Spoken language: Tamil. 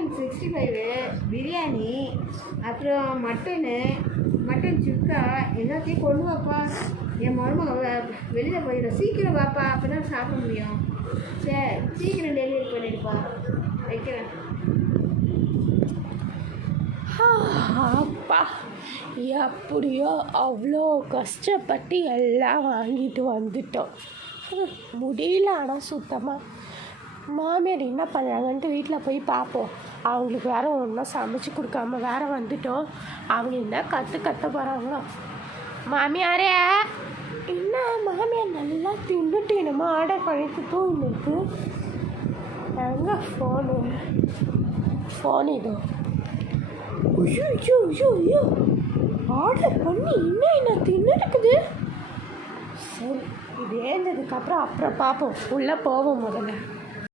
சிக்கன் 65 பிரியாணி, அப்புறம் மட்டன் சுக்கா எல்லாத்தையும் கொண்டு வாப்பா. என் மருமக வெளியில் போயிடும். சீக்கிரம் வாப்பா, அப்போ தான் சாப்பிட முடியும். சரி, சீக்கிரம் டெலிவரி பண்ணிடுப்பா. வைக்கிறேன். அப்பா, எப்படியோ அவ்வளோ கஷ்டப்பட்டு எல்லாம் வாங்கிட்டு வந்துட்டோம். முடியல. ஆனால் சுத்தமாக மாமியார் என்ன பண்ணுறாங்கன்ட்டு வீட்டில் போய் பார்ப்போம். அவங்களுக்கு வேறு ஒன்றும் சமைச்சு கொடுக்காம வேறு வந்துட்டோம். அவங்க என்ன கற்று போகிறாங்களோ. மாமியாரே, என்ன மாமியார் நல்லா தின்னுட்டு என்னமோ ஆர்டர் பண்ணிட்டு தூங்கிட்டு எங்கே ஃபோன் இது? ஐயோ ஆர்டர் பண்ணி என்ன தின்னு இருக்குது. சரி, இது ஏந்ததுக்கப்புறம் பார்ப்போம். உள்ளே போவோம் முதல்ல.